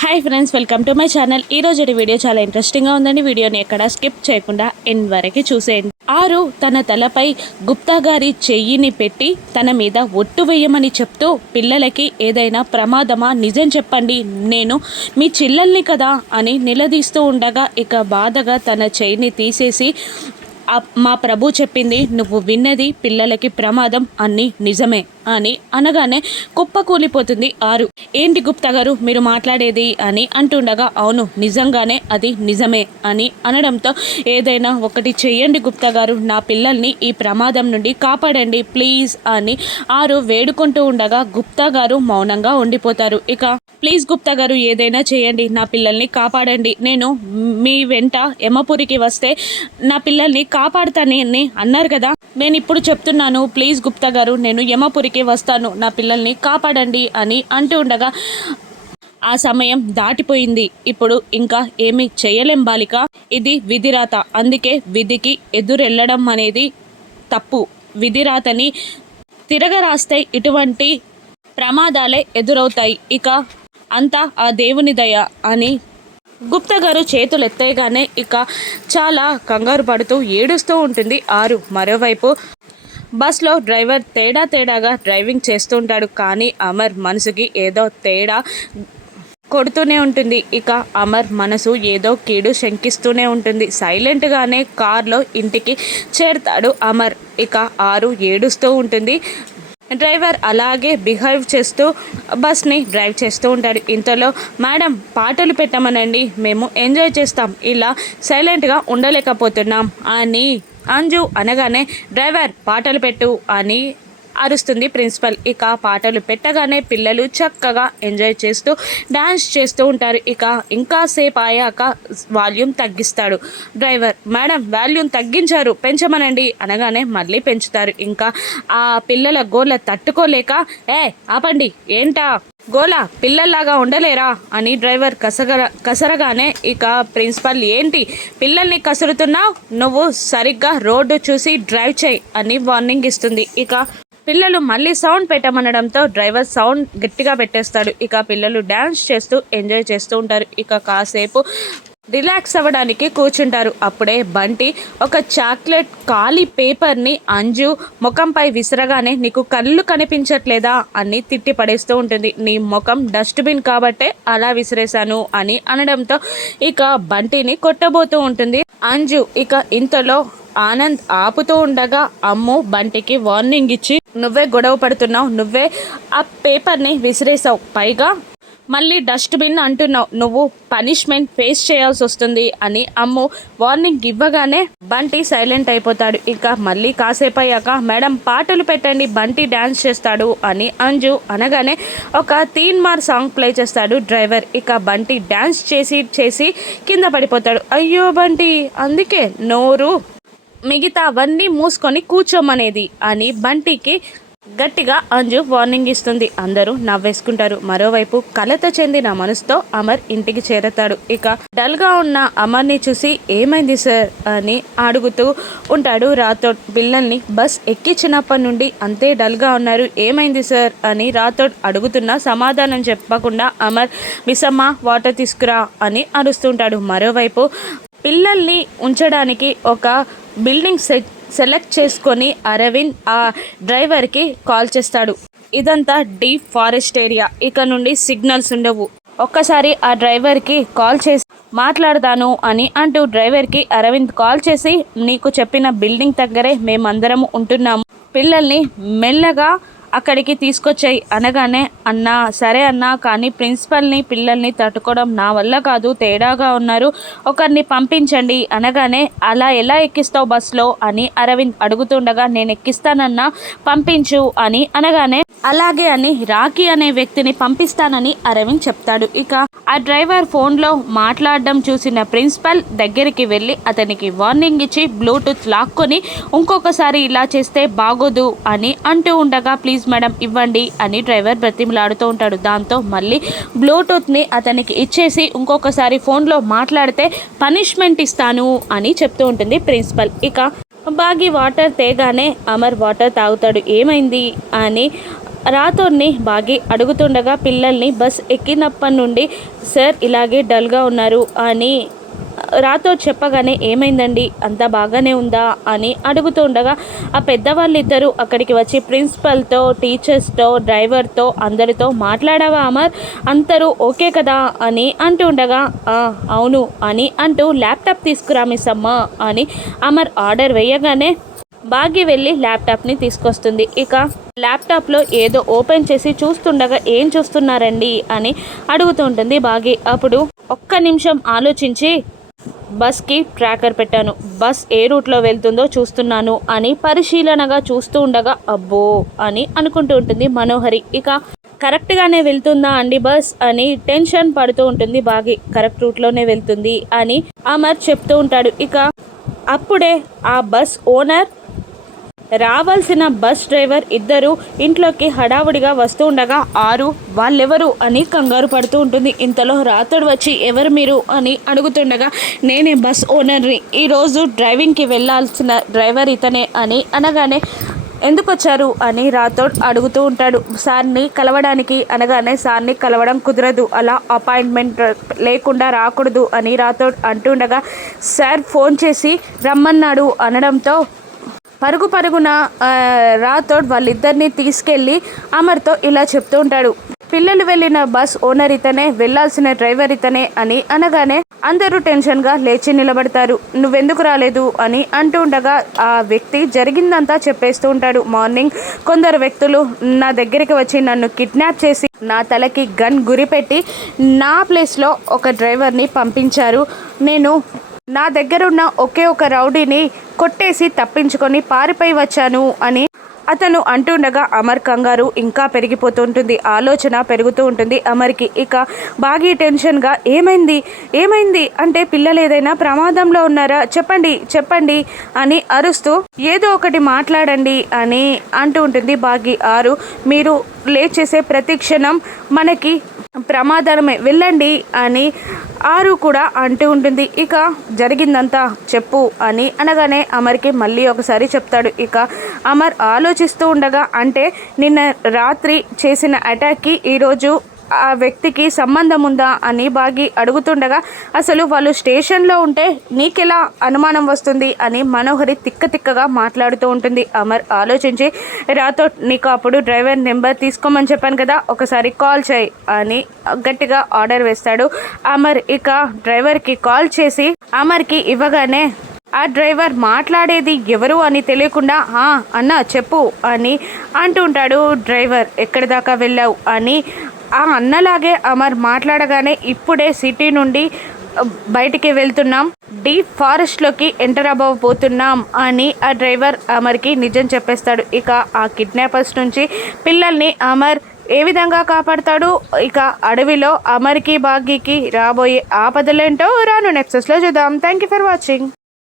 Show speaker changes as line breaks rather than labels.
Hi friends welcome to my channel ఈ రోజు video చాలా ఇంట్రెస్టింగ్గా ఉందండి. వీడియోని ఎక్కడ స్కిప్ చేయకుండా ఎన్ వరకు చూసేయండి. ఆరు తన తలపై గుప్తా గారి చెయ్యిని పెట్టి తన మీద ఒట్టు వేయమని చెప్తూ పిల్లలకి ఏదైనా ప్రమాదమా? నిజం చెప్పండి. నేను మీ చిల్లల్ని కదా అని నిలదీస్తూ ఉండగా ఇక బాధగా తన చెయ్యిని తీసేసి మా ప్రభు చెప్పింది నువ్వు విన్నది పిల్లలకి ప్రమాదం అన్ని నిజమే. అని అనగానే కుప్ప కూలిపోతుంది ఆరు. ఏంటి గుప్తా గారు మీరు మాట్లాడేది అని అంటుండగా అవును నిజంగానే అది నిజమే అని అనడంతో ఏదైనా ఒకటి చెయ్యండి గుప్తా గారు నా పిల్లల్ని ఈ ప్రమాదం నుండి కాపాడండి ప్లీజ్ అని ఆరు వేడుకుంటూ ఉండగా గుప్తా గారు మౌనంగా ఉండిపోతారు. ఇక ప్లీజ్ గుప్తా గారు ఏదైనా చేయండి నా పిల్లల్ని కాపాడండి. నేను మీ వెంట యమపురికి వస్తే నా పిల్లల్ని కాపాడుతానని అన్నారు కదా. నేను ఇప్పుడు చెప్తున్నాను ప్లీజ్ గుప్తా గారు నేను యమపురికి వస్తాను నా పిల్లల్ని కాపాడండి అని అంటూ ఉండగా ఆ సమయం దాటిపోయింది. ఇప్పుడు ఇంకా ఏమీ చేయలేం బాలిక. ఇది విధిరాత. అందుకే విధికి ఎదురెళ్ళడం అనేది తప్పు. విధిరాతని తిరగరాస్తే ఇటువంటి ప్రమాదాలే ఎదురవుతాయి. ఇక అంతా ఆ దేవుని దయ అని గుప్తా గారు చేతులు ఎత్తేగానే ఇక చాలా కంగారు పడుతూ ఏడుస్తూ ఉంటుంది. ఆరు మరోవైపు బస్లో డ్రైవర్ తేడా తేడాగా డ్రైవింగ్ చేస్తూ ఉంటాడు కానీ అమర్ మనసుకి ఏదో తేడా కొడుతూనే ఉంటుంది. ఇక అమర్ మనసు ఏదో కీడు శంకిస్తూనే ఉంటుంది. సైలెంట్గానే కార్లో ఇంటికి చేరుతాడు అమర్. ఇక ఆరు ఏడుస్తూ ఉంటుంది. డ్రైవర్ అలాగే బిహేవ్ చేస్తూ బస్ని డ్రైవ్ చేస్తూ ఉంటాడు. ఇంతలో మేడం పాటలు పెట్టమనండి. మేము ఎంజాయ్ చేస్తాం. ఇలా సైలెంట్గా ఉండలేకపోతున్నాం అని అంజు అనగానే డ్రైవర్ పాటలు పెట్టు అని అరుస్తుంది ప్రిన్సిపల్. ఇక పాటలు పెట్టగానే పిల్లలు చక్కగా ఎంజాయ్ చేస్తూ డాన్స్ చేస్తూ ఉంటారు. ఇక ఇంకా సేపు అయ్యాక వాల్యూమ్ తగ్గిస్తాడు. డ్రైవర్ మేడం వాల్యూమ్ తగ్గించారు పెంచమనండి అనగానే మళ్ళీ పెంచుతారు. ఇంకా ఆ పిల్లల గోళ్ళ తట్టుకోలేక ఏ ఆపండి ఏంటా? గోలా పిల్లల్లాగా ఉండలేరా? అని డ్రైవర్ కసగర కసరగానే ఇక ప్రిన్సిపల్ ఏంటి? పిల్లల్ని కసురుతున్నావు? నువ్వు సరిగ్గా రోడ్డు చూసి డ్రైవ్ చేయి అని వార్నింగ్ ఇస్తుంది. ఇక పిల్లలు మళ్ళీ సౌండ్ పెట్టమనడంతో డ్రైవర్ సౌండ్ గట్టిగా పెట్టేస్తాడు. ఇక పిల్లలు డ్యాన్స్ చేస్తూ ఎంజాయ్ చేస్తూ ఉంటారు. ఇక కాసేపు రిలాక్స్ అవ్వడానికి కూర్చుంటారు. అప్పుడే బంటి ఒక చాక్లెట్ ఖాళీ పేపర్ని అంజు ముఖంపై విసరగానే నీకు కళ్ళు కనిపించట్లేదా? అని తిట్టి పడేస్తూ ఉంటుంది. నీ ముఖం డస్ట్బిన్ కాబట్టే అలా విసిరేశాను అని అనడంతో ఇక బంటిని కొట్టబోతూ ఉంటుంది. అంజు ఇక ఇంతలో ఆనంద్ ఆపుతూ ఉండగా అమ్ము బంటికి వార్నింగ్ ఇచ్చి నువ్వే గొడవ పడుతున్నావు. నువ్వే ఆ పేపర్ని విసిరేసావు పైగా మళ్ళీ డస్ట్బిన్ అంటున్నావు. నువ్వు పనిష్మెంట్ ఫేస్ చేయాల్సి వస్తుంది అని అమ్ము వార్నింగ్ ఇవ్వగానే బంటి సైలెంట్ అయిపోతాడు. ఇక మళ్ళీ కాసేపు అయ్యాక మేడం పాటలు పెట్టండి బంటి డ్యాన్స్ చేస్తాడు అని అంజు అనగానే ఒక తీన్ మార్ సాంగ్ ప్లే చేస్తాడు డ్రైవర్ ఇక బంటి డ్యాన్స్ చేసి చేసి కింద పడిపోతాడు. అయ్యో బంటి అందుకే నోరు మిగతా అవన్నీ మూసుకొని కూర్చోమనేది అని బంటికి గట్టిగా అంజు వార్నింగ్ ఇస్తుంది. అందరూ నవ్వేసుకుంటారు. మరోవైపు కలత చెందిన మనసుతో అమర్ ఇంటికి చేరతాడు. ఇక డల్గా ఉన్న అమర్ని చూసి ఏమైంది సార్ అని అడుగుతూ ఉంటాడు రాథోడ్. పిల్లల్ని బస్ ఎక్కించినప్పటి నుండి అంతే డల్గా ఉన్నారు. ఏమైంది సార్ అని రాథోడ్ అడుగుతున్నా సమాధానం చెప్పకుండా అమర్ మిసమ్మ వాటర్ తీసుకురా అని అరుస్తుంటాడు. మరోవైపు పిల్లల్ని ఉంచడానికి ఒక బిల్డింగ్ సెట్ సెలెక్ట్ చేసుకొని అరవింద్ ఆ డ్రైవర్కి కాల్ చేస్తాడు. ఇదంతా డీప్ ఫారెస్ట్ ఏరియా. ఇక నుండి సిగ్నల్స్ ఉండవు. ఒక్కసారి ఆ డ్రైవర్కి కాల్ చేసి మాట్లాడతాను అని అంటూ డ్రైవర్కి అరవింద్ కాల్ చేసి నీకు చెప్పిన బిల్డింగ్ దగ్గరే మేమందరం ఉంటున్నాము. పిల్లల్ని మెల్లగా అక్కడికి తీసుకొచ్చాయి అనగానే అన్నా సరే అన్నా కానీ ప్రిన్సిపల్ని పిల్లల్ని తట్టుకోవడం నా వల్ల కాదు తేడాగా ఉన్నారు. ఒకరిని పంపించండి అనగానే అలా ఎలా ఎక్కిస్తావు బస్సులో? అని అరవింద్ అడుగుతుండగా నేను ఎక్కిస్తానన్నా పంపించు అని అనగానే అలాగే అని రాఖీ అనే వ్యక్తిని పంపిస్తానని అరవింద్ చెప్తాడు. ఇక ఆ డ్రైవర్ ఫోన్లో మాట్లాడడం చూసిన ప్రిన్సిపల్ దగ్గరికి వెళ్ళి అతనికి వార్నింగ్ ఇచ్చి బ్లూటూత్ లాక్కొని ఇంకొకసారి ఇలా చేస్తే బాగోదు అని అంటూ ఉండగా ప్లీజ్ మేడం ఇవ్వండి అని డ్రైవర్ బ్రతిమలాడుతూ ఉంటాడు. దాంతో మళ్ళీ బ్లూటూత్ని అతనికి ఇచ్చేసి ఇంకొకసారి ఫోన్లో మాట్లాడితే పనిష్మెంట్ ఇస్తాను అని చెప్తూ ఉంటుంది ప్రిన్సిపల్. ఇక బాగి వాటర్ తేగానే అమర్ వాటర్ తాగుతాడు ఏమైంది? అని రాతోర్ని బాగి అడుగుతుండగా పిల్లల్ని బస్ ఎక్కినప్పటి నుండి సార్ ఇలాగే డల్గా ఉన్నారు అని రాతో చెప్పగానే ఏమైందండి? అంతా బాగానే ఉందా? అని అడుగుతుండగా ఆ పెద్దవాళ్ళిద్దరూ అక్కడికి వచ్చి ప్రిన్సిపల్తో టీచర్స్తో డ్రైవర్తో అందరితో మాట్లాడావా అమర్? అందరూ ఓకే కదా? అని అంటుండగా అవును అని అంటూ ల్యాప్టాప్ తీసుకురా మిస్ అమ్మ అని అమర్ ఆర్డర్ వేయగానే బాగి వెళ్ళి ల్యాప్టాప్ని తీసుకొస్తుంది. ఇక ల్యాప్టాప్లో ఏదో ఓపెన్ చేసి చూస్తుండగా ఏం చూస్తున్నారండి అని అడుగుతుంటుంది బాగి. అప్పుడు ఒక్క నిమిషం ఆలోచించి బస్కి ట్రాకర్ పెట్టాను. బస్ ఏ రూట్లో వెళ్తుందో చూస్తున్నాను అని పరిశీలనగా చూస్తూ ఉండగా అబ్బో అని అనుకుంటూ ఉంటుంది మనోహరి. ఇక కరెక్ట్గానే వెళ్తుందా అండి బస్ అని టెన్షన్ పడుతూ ఉంటుంది బాగి. కరెక్ట్ రూట్లోనే వెళ్తుంది అని అమర్ చెప్తూ ఉంటాడు. ఇక అప్పుడే ఆ బస్ ఓనర్ రావాల్సిన బస్ డ్రైవర్ ఇద్దరు ఇంట్లోకి హడావుడిగా వస్తూ ఉండగా ఆరు వాళ్ళెవరు? అని కంగారు పడుతూ ఉంటుంది. ఇంతలో రాతోడు వచ్చి ఎవరు మీరు? అని అడుగుతుండగా నేనే బస్ ఓనర్ని. ఈరోజు డ్రైవింగ్కి వెళ్ళాల్సిన డ్రైవర్ ఇతనే అని అనగానే ఎందుకు వచ్చారు? అని రాథోడ్ అడుగుతూ ఉంటాడు. సార్ని కలవడానికి అనగానే సార్ని కలవడం కుదరదు. అలా అపాయింట్మెంట్ లేకుండా రాకూడదు అని రాథోడ్ అంటుండగా సార్ ఫోన్ చేసి రమ్మన్నాడు అనడంతో పరుగు పరుగున ఆ, రాథోడ్ వాళ్ళిద్దరిని తీసుకెళ్ళి అమర్తో ఇలా చెప్తూ ఉంటాడు. పిల్లలు వెళ్ళిన బస్ ఓనర్ ఇతనే వెళ్ళాల్సిన డ్రైవర్ ఇతనే అని అనగానే అందరూ టెన్షన్గా లేచి నిలబడతారు. నువ్వెందుకు రాలేదు? అని అంటూ ఉండగా ఆ వ్యక్తి జరిగిందంతా చెప్పేస్తూ ఉంటాడు. మార్నింగ్ కొందరు వ్యక్తులు నా దగ్గరికి వచ్చి నన్ను కిడ్నాప్ చేసి నా తలకి గన్ గురిపెట్టి నా ప్లేస్లో ఒక డ్రైవర్ని పంపించారు. నేను నా దగ్గరున్న ఒకే ఒక రౌడీని కొట్టేసి తప్పించుకొని పారిపోయి వచ్చాను అని అతను అంటుండగా అమర్ కంగారు ఇంకా పెరిగిపోతుంటుంది. ఆలోచన పెరుగుతూ ఉంటుంది. అమర్కి ఇక బాగా టెన్షన్గా ఏమైంది? ఏమైంది? అంటే పిల్లలు ఏదైనా ప్రమాదంలో ఉన్నారా? చెప్పండి చెప్పండి అని అరుస్తూ ఏదో ఒకటి మాట్లాడండి అని అంటూ ఉంటుంది బాగి ఆరు. మీరు లేచేసే ప్రతి క్షణం మనకి ప్రమాదమే వెళ్ళండి అని ఆరు కూడా అంటూ ఉంటుంది. ఇక జరిగిందంతా చెప్పు అని అనగానే అమర్కి మళ్ళీ ఒకసారి చెప్తాడు. ఇక అమర్ ఆలోచిస్తూ ఉండగా అంటే నిన్న రాత్రి చేసిన అటాక్కి ఈరోజు ఆ వ్యక్తికి సంబంధం ఉందా అని బాగి అడుగుతుండగా అసలు వాళ్ళు స్టేషన్లో ఉంటే నీకెలా అనుమానం వస్తుంది? అని మనోహరి తిక్క తిక్కగా మాట్లాడుతూ ఉంటుంది. అమర్ ఆలోచించి రాతో నీకు అప్పుడు డ్రైవర్ నెంబర్ తీసుకోమని చెప్పాను కదా ఒకసారి కాల్ చేయి అని గట్టిగా ఆర్డర్ వేస్తాడు. అమర్ ఇక డ్రైవర్కి కాల్ చేసి అమర్కి ఇవ్వగానే ఆ డ్రైవర్ మాట్లాడేది ఎవరు అని తెలియకుండా "ఆ, అన్న చెప్పు అని అంటుంటాడు డ్రైవర్. ఎక్కడి దాకా వెళ్ళావు? అని ఆ అన్నలాగే అమర్ మాట్లాడగానే ఇప్పుడే సిటీ నుండి బయటికి వెళ్తున్నాం. డీప్ ఫారెస్ట్లోకి ఎంటర్ అవ్వబోతున్నాం అని ఆ డ్రైవర్ అమర్కి నిజం చెప్పేస్తాడు. ఇక ఆ కిడ్నాపర్స్ నుంచి పిల్లల్ని అమర్ ఏ విధంగా కాపాడతాడు? ఇక అడవిలో అమర్కి భాగ్యకి రాబోయే ఆపదలేంటో రాను నెక్సెస్లో చూద్దాం. Thank you for watching